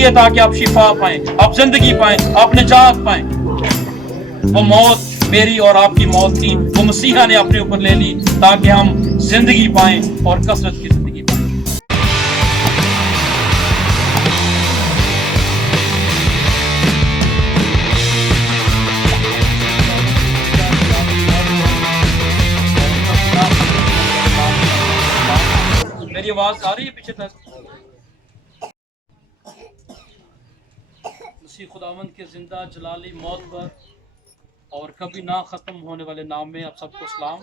लिए ताकि आप शिफा पाएं, आप जिंदगी पाएं, आप निजात पाएं। वो मौत मेरी और आपकी मौत थी, वो मसीहा ने अपने ऊपर ले ली ताकि हम जिंदगी पाएं और कसरत की जिंदगी पाएं। मेरी आवाज आ रही है पीछे तक? मसीह खुदावंद के जिंदा जलाली मौत पर और कभी ना ख़त्म होने वाले नाम में आप सबको सलाम।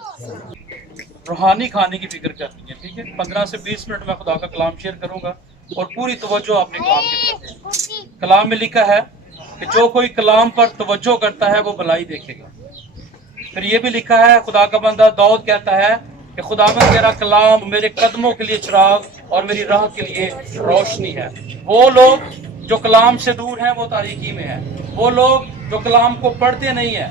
रूहानी खाने की फिक्र करनी है, ठीक है? 15 से 20 मिनट में खुदा का कलाम शेयर करूंगा और पूरी तवज्जो अपने कलाम की तरफ दें। कलाम में लिखा है कि जो कोई कलाम पर तवज्जो करता है वो भलाई देखेगा। फिर ये भी लिखा है, खुदा का बंदा दाऊद कहता है कि खुदावंद तेरा कलाम मेरे कदमों के लिए चिराग और मेरी राह के लिए रोशनी है। वो लोग जो कलाम से दूर हैं वो तारीकी में है। वो लोग जो कलाम को पढ़ते नहीं है,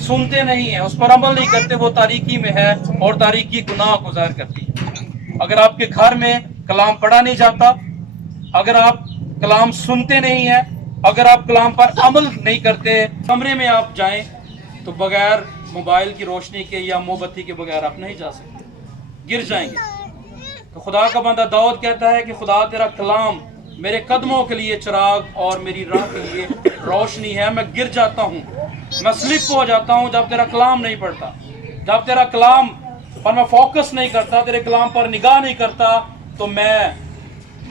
सुनते नहीं है, उस पर अमल नहीं करते, वो तारीकी में है और तारीकी गुनाह को ज़ाहिर करती है। अगर आपके घर में कलाम पढ़ा नहीं जाता, अगर आप कलाम सुनते नहीं है, अगर आप कलाम पर अमल नहीं करते, कमरे में आप जाएं तो बगैर मोबाइल की रोशनी के या मोमबत्ती के बगैर आप नहीं जा सकते, गिर जाएंगे। तो खुदा का बंदा दाऊद कहता है कि खुदा तेरा कलाम मेरे कदमों के लिए चिराग और मेरी राह के लिए रोशनी है। मैं गिर जाता हूँ, मैं स्लिप हो जाता हूँ जब तेरा कलाम नहीं पढ़ता, जब तेरा कलाम पर मैं फोकस नहीं करता, तेरे कलाम पर निगाह नहीं करता, तो मैं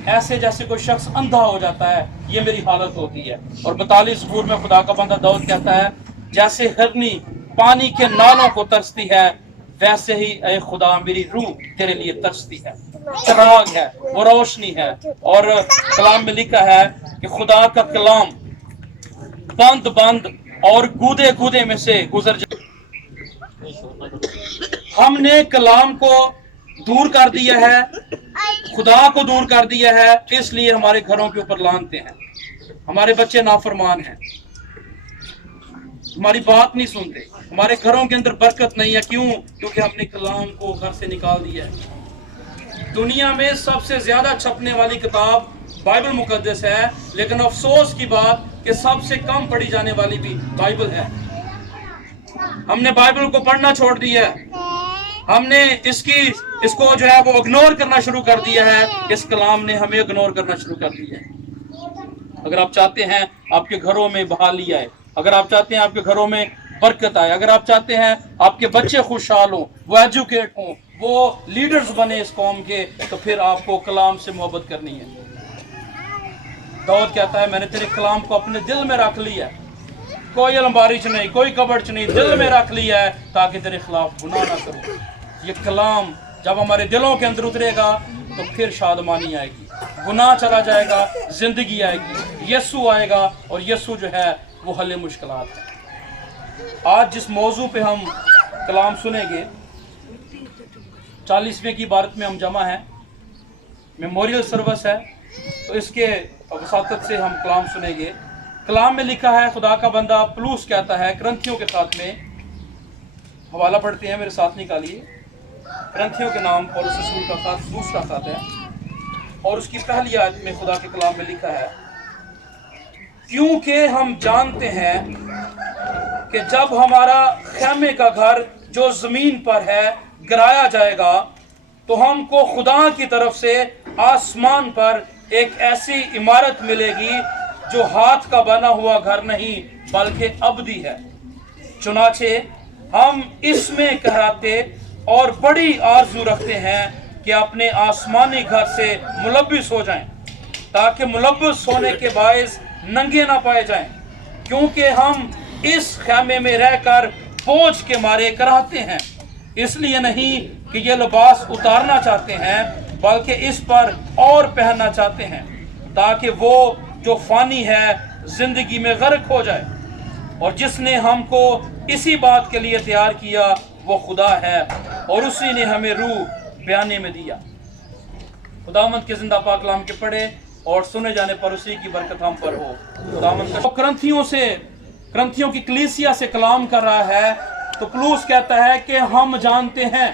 ऐसे जैसे कोई शख्स अंधा हो जाता है, ये मेरी हालत होती है। और 42 ज़बूर में खुदा का बंदा दाऊद कहता है, जैसे हिरनी पानी के नालों को तरसती है, वैसे ही ऐ खुदा मेरी रूह तेरे लिए तरसती है। चिराग है, वो रोशनी है। और कलाम में लिखा है कि खुदा का कलाम बंद बंद और कूदे कूदे में से गुजर जाए। हमने कलाम को दूर कर दिया है, खुदा को दूर कर दिया है, इसलिए हमारे घरों के ऊपर लानते हैं, हमारे बच्चे नाफरमान हैं, हमारी बात नहीं सुनते, हमारे घरों के अंदर बरकत नहीं है। क्यों? क्योंकि हमने कलाम को घर से निकाल दिया है। दुनिया में सबसे ज्यादा छपने वाली किताब बाइबल मुकद्दस है, लेकिन अफसोस की बात कि सबसे कम पढ़ी जाने वाली भी बाइबल है। हमने बाइबल को पढ़ना छोड़ दिया है, हमने इसको जो है वो इग्नोर करना शुरू कर दिया है। इस कलाम ने हमें इग्नोर करना शुरू कर दिया है। अगर आप चाहते हैं आपके घरों में बहाली आए, अगर आप चाहते हैं आपके घरों में बरकत आए, अगर आप चाहते हैं आपके बच्चे खुशहाल हों, वो एजुकेट हों, वो लीडर्स बने इस कौम के, तो फिर आपको कलाम से मोहब्बत करनी है। दाऊद कहता है, मैंने तेरे कलाम को अपने दिल में रख लिया, कोई अलमारी च नहीं, कोई कबड़ च नहीं, दिल में रख लिया है ताकि तेरे खिलाफ गुनाह ना करूं। ये कलाम जब हमारे दिलों के अंदर उतरेगा तो फिर शादमानी आएगी, गुनाह चला जाएगा, जिंदगी आएगी, यीशु आएगा और यीशु जो है वो हल मुश्किलात है। आज जिस मौजू पे हम कलाम सुनेंगे, 40वें की इबारत में हम जमा हैं, मेमोरियल सर्विस है, तो इसके वसातत से हम कलाम सुनेंगे। कलाम में लिखा है, खुदा का बंदा पलूस कहता है करंथियों के साथ में, हवाला पढ़ते हैं, मेरे साथ निकालिए। करंथियों के नाम पौलुस रसूल का खात दूसरा खात है और उसकी पहली आयत में खुदा के कलाम में लिखा है, क्योंकि हम जानते हैं कि जब हमारा खैमे का घर जो जमीन पर है गिराया जाएगा, तो हमको खुदा की तरफ से आसमान पर एक ऐसी इमारत मिलेगी जो हाथ का बना हुआ घर नहीं बल्कि अबदी है। चुनाचे हम इसमें कहराते और बड़ी आरजू रखते हैं कि अपने आसमानी घर से मुलब्बिस हो जाएं, ताकि मुलब्बिस होने के बायस नंगे ना पाए जाएं, क्योंकि हम इस खैमे में रहकर बोझ के मारे कराहते हैं। इसलिए नहीं कि ये लिबास उतारना चाहते हैं, बल्कि इस पर और पहनना चाहते हैं, ताकि वो जो फानी है जिंदगी में गर्क हो जाए। और जिसने हमको इसी बात के लिए तैयार किया वो खुदा है और उसी ने हमें रूह बयाने में दिया। खुदावंद के जिंदा पाक कलाम के पढ़े और सुने जाने पर उसी की बरकत हम पर हो। खुदावंद का करंथियों की कलीसिया से कलाम कर रहा है, तो पलूस कहता है कि हम जानते हैं,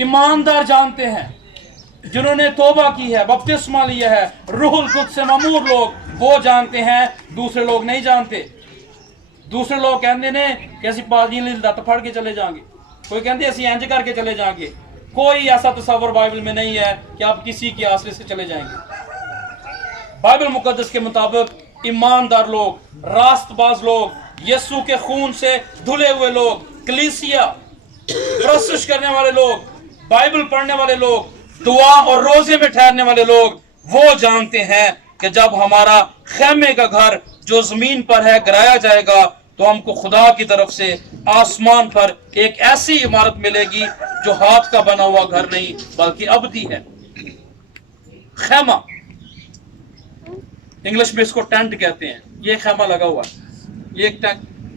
ईमानदार जानते हैं जिन्होंने तौबा की है, बपतिस्मा लिया है, रूहुल कुद्स से ममूर लोग वो जानते हैं, दूसरे लोग नहीं जानते। दूसरे लोग कहते ने कि ਅਸੀਂ ਬਾਜ਼ੀ ਲਈ ਲੱਤ ਫੜ ਕੇ ਚਲੇ ਜਾਾਂਗੇ, कोई कहते ਅਸੀਂ इंज करके चले जाएंगे। कोई ऐसा तस्वर बाइबल में नहीं है कि आप किसी के आसरे से चले जाएंगे। बाइबल मुकद्दस के मुताबिक ईमानदार लोग, रास्तबाज लोग, यीशु के खून से धुले हुए लोग, कलीसिया, प्रस्तुत करने वाले लोग, बाइबल पढ़ने वाले लोग, दुआ और रोजे में ठहरने वाले लोग, वो जानते हैं कि जब हमारा खैमे का घर जो जमीन पर है गिराया जाएगा तो हमको खुदा की तरफ से आसमान पर एक ऐसी इमारत मिलेगी जो हाथ का बना हुआ घर नहीं बल्कि अबदी है। खैमा, इंग्लिश में इसको टेंट कहते हैं। ये खैमा लगा हुआ है, ये एक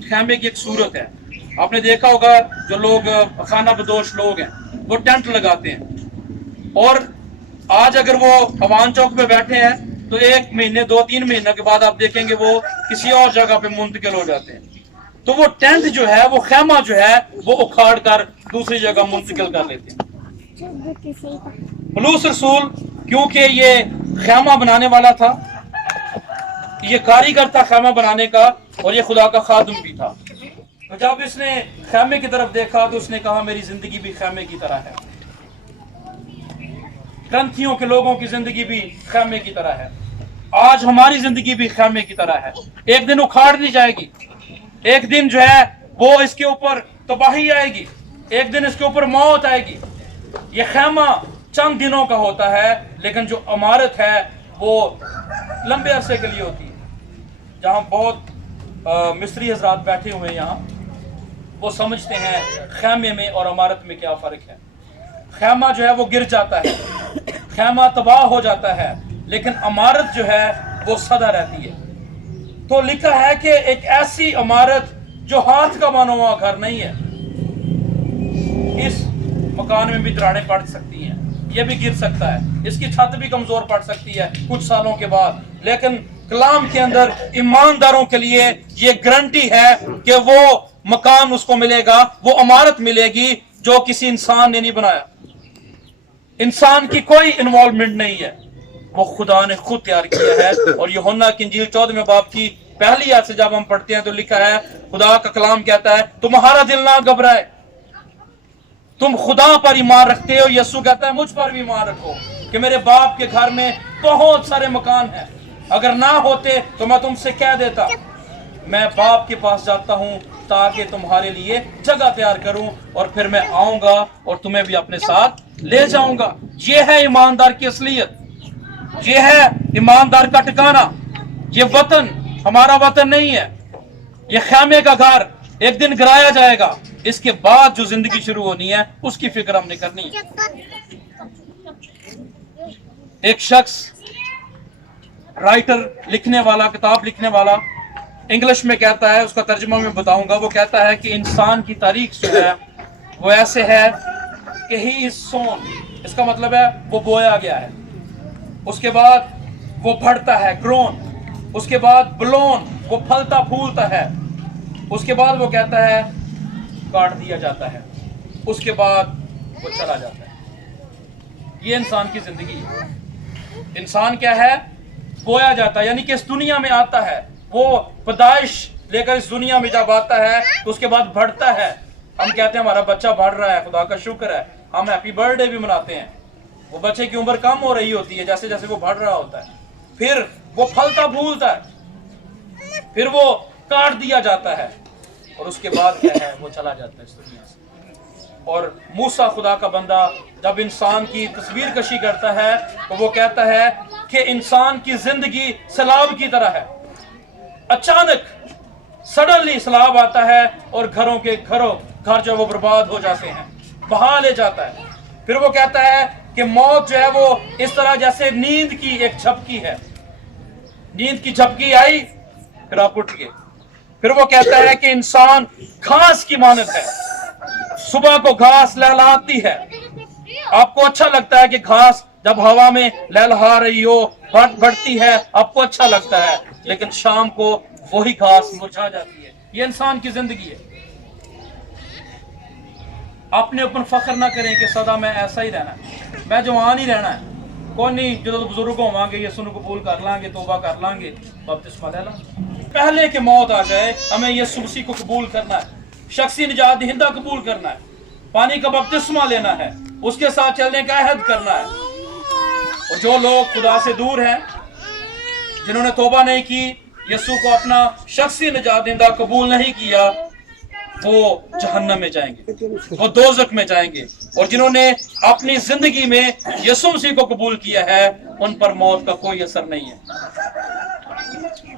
खैमे की एक सूरत है। आपने देखा होगा जो लोग खाना बदोश लोग हैं वो टेंट लगाते हैं, और आज अगर वो अवान चौक पे बैठे हैं तो 1 महीने 2-3 महीने के बाद आप देखेंगे वो किसी और जगह पे मुंतकिल हो जाते हैं। तो वो टेंट जो है, वो खैमा जो है, वो उखाड़ कर दूसरी जगह मुंतकिल कर लेते हैं। पौलुस रसूल क्योंकि ये खैमा बनाने वाला था, ये कारीगर था खैमा बनाने का, और ये खुदा का खादिम भी था, तो जब इसने खैमे की तरफ देखा तो उसने कहा मेरी जिंदगी भी खैमे की तरह है, ग्रंथियों के लोगों की जिंदगी भी खैमे की तरह है, आज हमारी जिंदगी भी खैमे की तरह है। एक दिन उखाड़ दी जाएगी, एक दिन जो है वो इसके ऊपर तबाही आएगी, एक दिन इसके ऊपर मौत आएगी। ये खैमा चंद दिनों का होता है, लेकिन जो इमारत है वो लंबे अरसे के लिए होती है। जहाँ बहुत मिस्त्री हजरात बैठे हुए हैं यहाँ, वो समझते हैं खैमे में और इमारत में क्या फ़र्क है। खैमा जो है वो गिर जाता है, खैमा तबाह हो जाता है, लेकिन इमारत जो है वो सदा रहती है। तो लिखा है कि एक ऐसी इमारत जो हाथ का बना हुआ घर नहीं है। इस मकान में भी दरारें पड़ सकती हैं, ये भी गिर सकता है, इसकी छत भी कमजोर पड़ सकती है कुछ सालों के बाद, लेकिन कलाम के अंदर ईमानदारों के लिए ये गारंटी है कि वो मकान उसको मिलेगा, वो इमारत मिलेगी जो किसी इंसान ने नहीं बनाया। इंसान की कोई इन्वॉल्वमेंट नहीं है, वो खुदा ने खुद तैयार किया है। और यूहन्ना की इंजील 14वें बाब की पहली आयत से जब हम पढ़ते हैं तो लिखा है, खुदा का कलाम कहता है तुम्हारा दिल ना घबराए, तुम खुदा पर ईमान रखते हो। यीशु कहता है मुझ पर भी ईमान रखो कि मेरे बाप के घर में बहुत सारे मकान हैं, अगर ना होते तो मैं तुमसे कह देता। मैं बाप के पास जाता हूं ताकि तुम्हारे लिए जगह तैयार करूं, और फिर मैं आऊंगा और तुम्हें भी अपने साथ ले जाऊंगा। ये है ईमानदार की असलियत, ये है ईमानदार का ठिकाना। ये वतन हमारा वतन नहीं है, ये खैमे का घर एक दिन गिराया जाएगा, इसके बाद जो जिंदगी शुरू होनी है उसकी फिक्र हमने करनी है। एक शख्स, राइटर, लिखने वाला, किताब लिखने वाला, इंग्लिश में कहता है, उसका तर्जुमा मैं बताऊंगा। वो कहता है कि इंसान की तारीख जो है वो ऐसे है कि ही इज सोन, इसका मतलब है वो बोया गया है, उसके बाद वो बढ़ता है, ग्रोन, उसके बाद ब्लोन, वो फलता फूलता है, उसके बाद वो कहता है काट दिया जाता है, उसके बाद वो चला जाता है। ये इंसान की जिंदगी है। इंसान क्या है? बोया जाता है, यानी कि इस दुनिया में आता है, वो पैदाइश लेकर इस दुनिया में जब आता है तो उसके बाद बढ़ता है। हम कहते हैं हमारा बच्चा बढ़ रहा है, खुदा का शुक्र है, हम हैप्पी बर्थडे भी मनाते हैं। वो बच्चे की उम्र कम हो रही होती है जैसे जैसे वो बढ़ रहा होता है, फिर वो फलता फूलता है, फिर वो काट दिया जाता है, और उसके बाद क्या है, वो चला जाता है इस दुनिया से। और मूसा खुदा का बंदा जब इंसान की तस्वीर कशी करता है तो वो कहता है कि इंसान की जिंदगी सैलाब की तरह है, अचानक सडनली सैलाब आता है और घर जो वो बर्बाद हो जाते हैं, बहा ले जाता है। फिर वो कहता है कि मौत जो है वो इस तरह जैसे नींद की एक झपकी है, नींद की झपकी आई फिर आप उठ गए। फिर वो कहता है कि इंसान घास की मानद है, सुबह को घास लहलहाती है, आपको अच्छा लगता है कि घास जब हवा में लहलहा रही हो, बढ़ती है, आपको अच्छा लगता है, लेकिन शाम को वही घास मुरझा जाती है। ये इंसान की जिंदगी है। अपने ऊपर फख्र ना करें कि सदा मैं ऐसा ही रहना है। मैं जवान ही रहना है, कोई नहीं जो बुजुर्ग होवांगे यसू नूं कबूल कर लांगे, तौबा कर लांगे, बपतिस्मा ले लांगे। पहले कि मौत आ जाए हमें यसू मसीह को कबूल करना है, शख्सी निजात दहिंदा कबूल करना है, पानी का बपतिस्मा लेना है, उसके साथ चलने का अहद करना है। और जो लोग खुदा से दूर हैं, जिन्होंने तौबा नहीं की, यसू को अपना शख्सी निजात दहिंदा कबूल नहीं किया, वो जहन्नम में जाएंगे, वो दोज़ख में जाएंगे। और जिन्होंने अपनी जिंदगी में यसू मसीह को कबूल किया है, उन पर मौत का कोई असर नहीं है।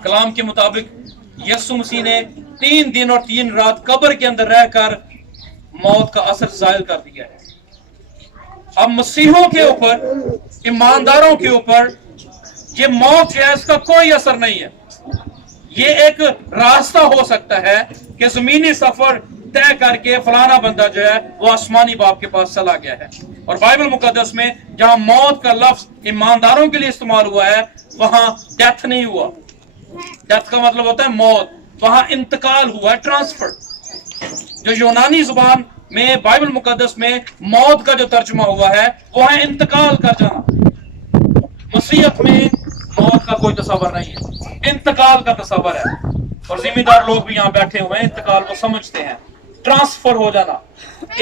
कलाम के मुताबिक यसू मसीह ने 3 दिन और 3 रात कब्र के अंदर रहकर मौत का असर जायल कर दिया है। अब मसीहों के ऊपर, ईमानदारों के ऊपर ये मौत जो है इसका कोई असर नहीं है। ये एक रास्ता हो सकता है कि जमीनी सफर तय करके फलाना बंदा जो है वो आसमानी बाप के पास चला गया है। और बाइबल मुकद्दस में जहां मौत का लफ्ज ईमानदारों के लिए इस्तेमाल हुआ है, वहां डेथ नहीं हुआ। डेथ का मतलब होता है मौत, वहां इंतकाल हुआ है, ट्रांसफर। जो यूनानी जुबान में बाइबल मुकद्दस में मौत का जो तर्जुमा हुआ है वो है इंतकाल कर जाना। मसीहत में मौत का कोई तस्वर नहीं है, इंतकाल का तस्वर है। और जिम्मेदार लोग भी यहाँ बैठे हुए हैं, इंतकाल को समझते हैं, ट्रांसफर हो जाना।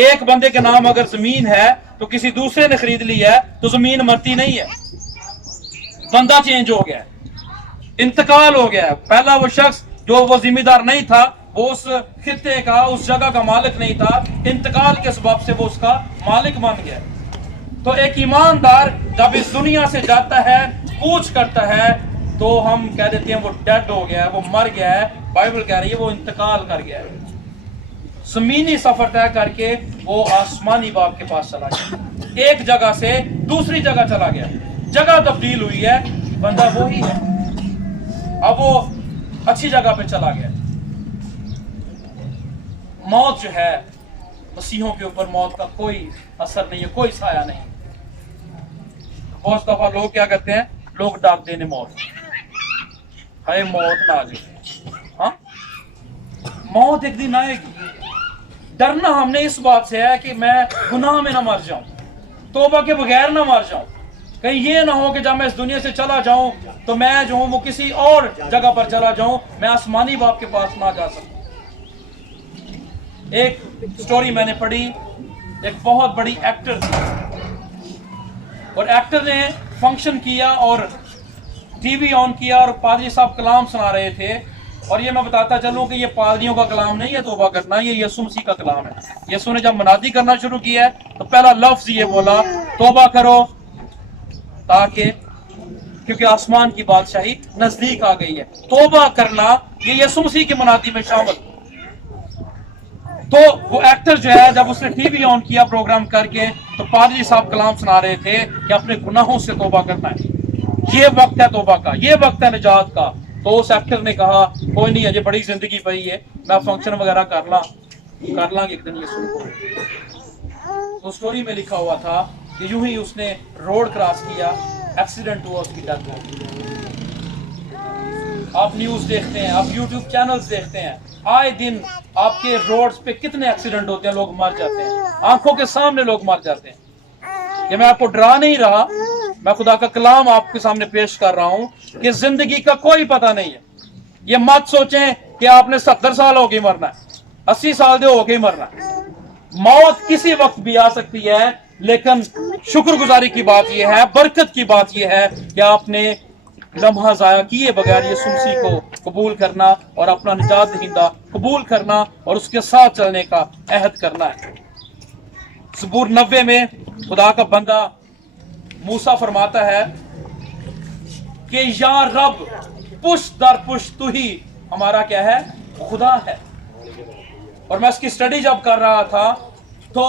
एक बंदे के नाम अगर जमीन है तो किसी दूसरे ने खरीद ली है तो जमीन मरती नहीं है, बंदा चेंज हो गया, इंतकाल हो गया। पहला वो शख्स जो वो जिम्मेदार नहीं था, वो उस खित्ते का, उस जगह का मालिक नहीं था, इंतकाल के सबब से वो उसका मालिक बन गया। तो एक ईमानदार जब इस दुनिया से जाता है, कूच करता है, तो हम कह देते हैं वो डेड हो गया है, वो मर गया है। बाइबल कह रही है वो इंतकाल कर गया है, जमीनी सफर तय करके वो आसमानी बाप के पास चला गया, एक जगह से दूसरी जगह चला गया, जगह तब्दील हुई है, बंदा वो ही है, अब वो अच्छी जगह पे चला गया। मौत जो है, मसीहों के ऊपर मौत का कोई असर नहीं है, कोई साया नहीं। बहुत दफा लोग क्या करते हैं, लोग डाक देने मौत, हाय मौत ना आ जाए। हाँ, मौत एक दिन आएगी। डरना हमने इस बात से है कि मैं गुनाह में ना मर जाऊं, तौबा के बगैर ना मर जाऊं। कहीं ये ना हो कि जब मैं इस दुनिया से चला जाऊं तो मैं जो हूं वो किसी और जगह पर चला जाऊं, मैं आसमानी बाप के पास ना जा सकूं। एक स्टोरी मैंने पढ़ी, एक बहुत बड़ी एक्टर थी, और एक्टर ने फंक्शन किया और टीवी ऑन किया और पादरी साहब कलाम सुना रहे थे। और ये मैं बताता चलूं कि ये पादरियों का कलाम नहीं है तौबा करना, ये यीशु मसीह का कलाम है। यीशु ने जब मुनादी करना शुरू किया है तो पहला लफ्ज ये बोला, तौबा करो, ताकि क्योंकि आसमान की बादशाही नजदीक आ गई है। तौबा करना ये यीशु मसीह की मुनादी में शामिल। तो वो एक्टर जो है, जब उसने टीवी ऑन किया प्रोग्राम करके, तो पादरी साहब कलाम सुना रहे थे कि अपने गुनाहों से तौबा करना है, ये वक्त है तौबा का, ये वक्त है निजात का। तो उस एक्टर ने कहा, कोई नहीं, अजय बड़ी जिंदगी पई है, मैं फंक्शन वगैरह कर लांगे एक दिन ये सुन। तो स्टोरी में लिखा हुआ था कि यूं ही उसने रोड क्रॉस किया, एक्सीडेंट हुआ, उसकी डेथ हो गई। आप न्यूज देखते हैं, आप यूट्यूब चैनल्स देखते हैं, आए दिन आपके रोड्स पे कितने एक्सीडेंट होते हैं, लोग मर जाते हैं, आंखों के सामने लोग मर जाते हैं। ये मैं आपको डरा नहीं रहा, मैं खुदा का कलाम आपके सामने पेश कर रहा हूं कि जिंदगी का कोई पता नहीं है। ये मत सोचें कि आपने 70 साल हो गए मरना है, 80 साल दे हो गए मरना है। मौत किसी वक्त भी आ सकती है, लेकिन शुक्रगुजारी की बात यह है, बरकत की बात यह है कि आपने लम्हा जाया किए बगैर यीशु मसीह को कबूल करना और अपना निजात दहिंदा कबूल करना और उसके साथ चलने का अहद करना है। ज़बूर 90 में खुदा का बंदा मूसा फरमाता है कि या रब, पुश्त दर पुश्त तू ही हमारा क्या है, खुदा है। और मैं इसकी स्टडी जब कर रहा था तो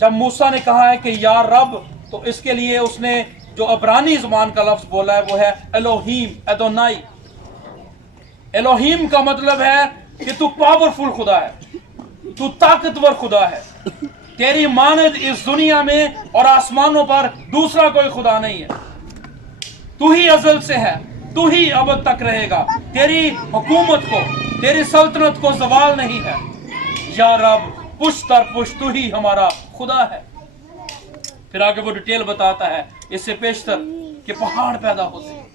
जब मूसा ने कहा है कि या रब, तो इसके लिए उसने जो अबरानी ज़ुबान का लफ्ज बोला है वो है एलोहीम, एदोनाई। एलोहीम का मतलब है कि तू पावरफुल खुदा है, तू ताकतवर खुदा है, तेरी मानद इस दुनिया में और आसमानों पर दूसरा कोई खुदा नहीं है। तू ही अज़ल से है, तू ही अबद तक रहेगा, तेरी हुकूमत को, तेरी सल्तनत को ज़वाल नहीं है। या रब, पुश्त दर पुश्त तू ही हमारा खुदा है। फिर आगे वो डिटेल बताता है इससे पेशतर कि पहाड़ पैदा होते हैं।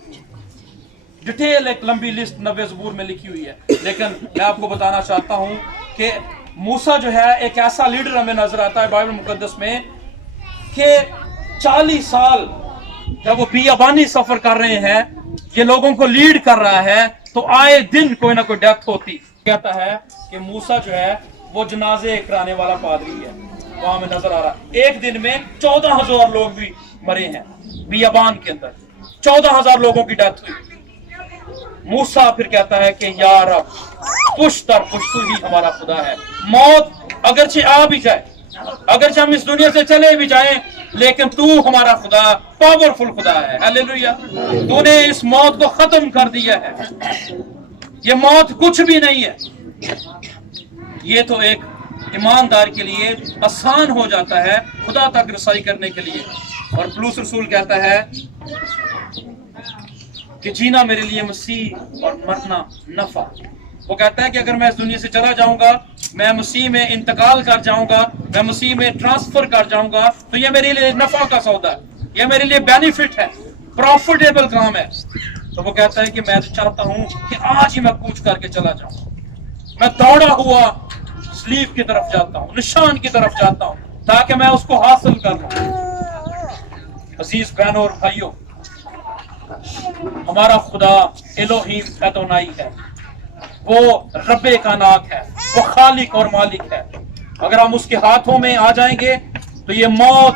डिटेल एक लंबी लिस्ट 90 ज़बूर में लिखी हुई है, लेकिन मैं आपको बताना चाहता हूं कि मूसा जो है एक ऐसा लीडर हमें नजर आता है बाइबल मुकद्दस में कि 40 साल जब वो बियाबानी सफर कर रहे हैं, ये लोगों को लीड कर रहा है, तो आए दिन कोई ना कोई डेथ होती। कहता है कि मूसा जो है वो जनाजे कराने वाला पादरी है, वहां में नजर आ रहा है। एक दिन में 14,000 लोग भी मरे हैं बियाबान के अंदर, 14,000 लोगों की डेथ हुई। मूसा फिर कहता है कि या रब, पुश दर पुश तू ही हमारा खुदा है। मौत अगरचे आ भी जाए, अगरचे हम इस दुनिया से चले भी जाएं, लेकिन तू हमारा खुदा पावरफुल खुदा है। हालेलुया। तूने इस मौत को खत्म कर दिया है। ये मौत कुछ भी नहीं है। ये तो एक ईमानदार के लिए आसान हो जाता है खुदा तक रसाई करने के लिए। और पौलुस रसूल कहता है कि जीना मेरे लिए मसीह और मरना नफा। वो कहता है कि अगर मैं इस दुनिया से चला जाऊंगा, मैं मसीह में इंतकाल कर जाऊंगा, मैं मसीह में ट्रांसफर कर जाऊंगा, तो ये मेरे लिए नफा का सौदा है, ये मेरे लिए बेनिफिट है, प्रॉफिटेबल काम है। तो वो कहता है कि मैं चाहता हूं कि आज ही मैं कूच करके चला जाऊं, मैं दौड़ा हुआ स्लीप की तरफ जाता हूं, निशान की तरफ जाता हूं, ताकि मैं उसको हासिल कर लूं। अजीज बहनों और भाइयों, हमारा खुदा एलोहीम एदोनाई है, वो रब्बे कानात है, वो खालिक और मालिक है। अगर हम उसके हाथों में आ जाएंगे तो ये मौत,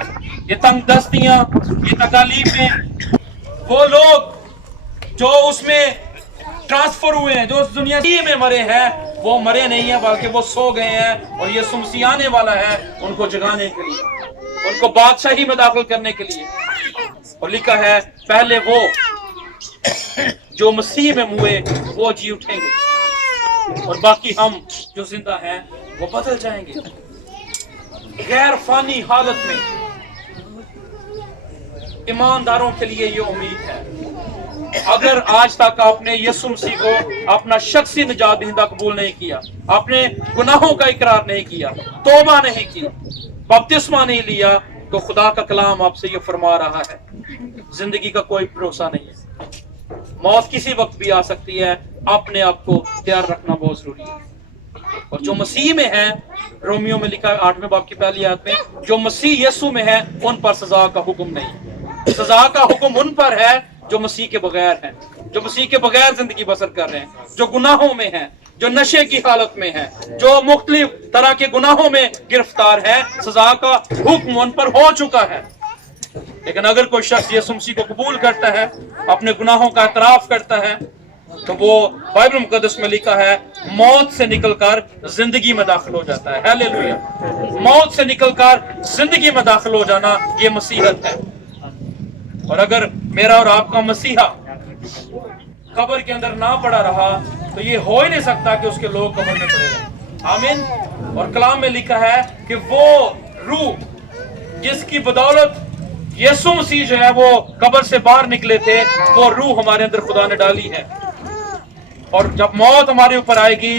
ये तंग दस्तियां, ये तकालीफें, वो लोग जो उसमें ट्रांसफर हुए हैं, जो उस दुनिया में मरे हैं, वो मरे नहीं है बल्कि वो सो गए हैं। और ये सुमसी आने वाला है उनको जगाने के लिए, उनको बादशाही में दाखिल करने के लिए। और लिखा है पहले वो जो मसीह में हुए वो जी उठेंगे, और बाकी हम जो जिंदा हैं वो बदल जाएंगे। गैर फानी हालत में ईमानदारों के लिए ये उम्मीद है। अगर आज तक आपने यीशु मसीह को अपना शख्सी निजात दहिंदा कबूल नहीं किया, आपने गुनाहों का इकरार नहीं किया, तौबा नहीं की, बपतिस्मा नहीं लिया, तो खुदा का कलाम आपसे ये फरमा रहा है जिंदगी का कोई भरोसा नहीं है। मौत किसी वक्त भी आ सकती है, अपने आप को तैयार रखना बहुत जरूरी है। और जो मसीह में है, रोमियो में लिखा है 8वें बाब की पहली आयत में, जो मसीह यीशु में है उन पर सजा का हुक्म नहीं। सजा का हुक्म उन पर है जो मसीह के बगैर हैं, जो मसीह के बगैर जिंदगी बसर कर रहे हैं, जो गुनाहों में हैं, जो नशे की हालत में हैं, जो मुख्तलिफ तरह के गुनाहों में गिरफ्तार है। सजा का हुक्म उन पर हो चुका है। लेकिन अगर कोई शख्स यीशु मसीह को कबूल करता है, अपने गुनाहों का एतराफ करता है, तो वो बाइबल मुकद्दस में लिखा है मौत से निकलकर जिंदगी में दाखिल हो जाता है। हालेलुया। मौत से निकलकर जिंदगी में दाखिल हो जाना ये मसीहत है। और अगर मेरा और आपका मसीहा कब्र के अंदर ना पड़ा रहा, तो ये हो ही नहीं सकता कि उसके लोग कब्र में पड़े रहें। आमीन। और कलाम में लिखा है कि वो रूह जिसकी बदौलत यीशु मसीह जो है वो कब्र से बाहर निकले थे, वो रूह हमारे अंदर खुदा ने डाली है। और जब मौत हमारे ऊपर आएगी,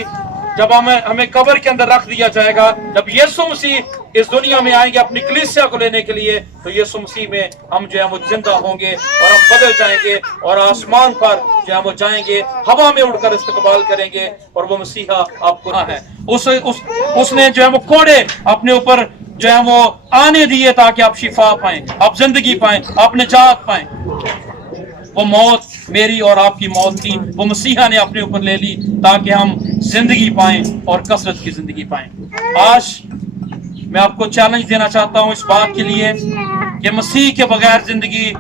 जब हमें कब्र के अंदर रख दिया जाएगा, जब यीशु मसीह इस दुनिया में आएंगे अपनी कलीसिया को लेने के लिए, तो यीशु मसीह में हम जो है वो जिंदा होंगे और हम बदल जाएंगे और आसमान पर जो है वो जाएंगे, हवा में उड़कर इस्तकबाल करेंगे। और वो मसीहा आपको है, उसने जो है वो कोड़े अपने ऊपर जो है वो आने दिए ताकि आप शिफा पाएं, आप जिंदगी पाएं, आप निजात पाएं। वो मौत मेरी और आपकी मौत थी, वो मसीहा ने अपने ऊपर ले ली ताकि हम जिंदगी पाएं और कसरत की जिंदगी पाएं। आज मैं आपको चैलेंज देना चाहता हूं इस बात के लिए कि मसीह के बगैर जिंदगी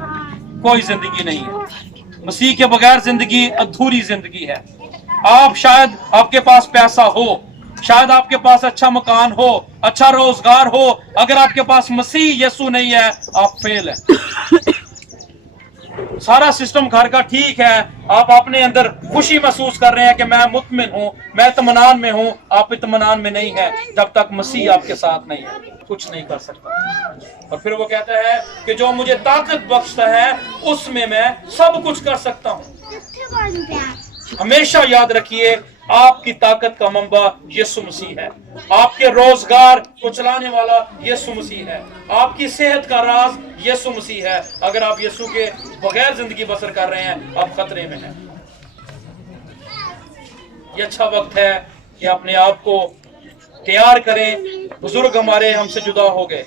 कोई जिंदगी नहीं है। मसीह के बगैर जिंदगी अधूरी जिंदगी है। आप शायद आपके पास पैसा हो, शायद आपके पास अच्छा मकान हो, अच्छा रोजगार हो, अगर आपके पास मसीह यीशु नहीं है, आप फेल है। सारा सिस्टम घर का ठीक है, आप अपने अंदर खुशी महसूस कर रहे हैं कि मैं मुतमिन हूं, मैं इत्मीनान में हूं, आप इत्मीनान में नहीं है जब तक मसीह आपके साथ नहीं है, कुछ नहीं कर सकता। और फिर वो कहता है कि जो मुझे ताकत बख्शता है उसमें मैं सब कुछ कर सकता हूं। हमेशा याद रखिए آپ کی طاقت کا منبع یسوع مسیح ہے، آپ کے روزگار کو چلانے والا یسوع مسیح ہے، آپ کی صحت کا راز یسوع مسیح ہے۔ اگر آپ یسوع کے بغیر زندگی بسر کر رہے ہیں آپ خطرے میں ہیں۔ یہ اچھا وقت ہے کہ اپنے آپ کو تیار کریں۔ بزرگ ہمارے ہم سے جدا ہو گئے،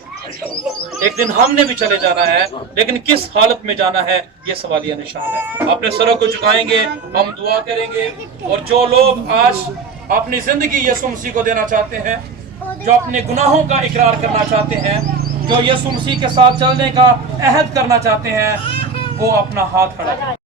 ایک دن ہم نے بھی چلے جانا ہے، لیکن کس حالت میں جانا ہے یہ سوالیہ نشان ہے۔ اپنے سروں کو جھکائیں گے، ہم دعا کریں گے، اور جو لوگ آج اپنی زندگی یسوع مسیح کو دینا چاہتے ہیں، جو اپنے گناہوں کا اقرار کرنا چاہتے ہیں، جو یسوع مسیح کے ساتھ چلنے کا عہد کرنا چاہتے ہیں، وہ اپنا ہاتھ کھڑا کریں۔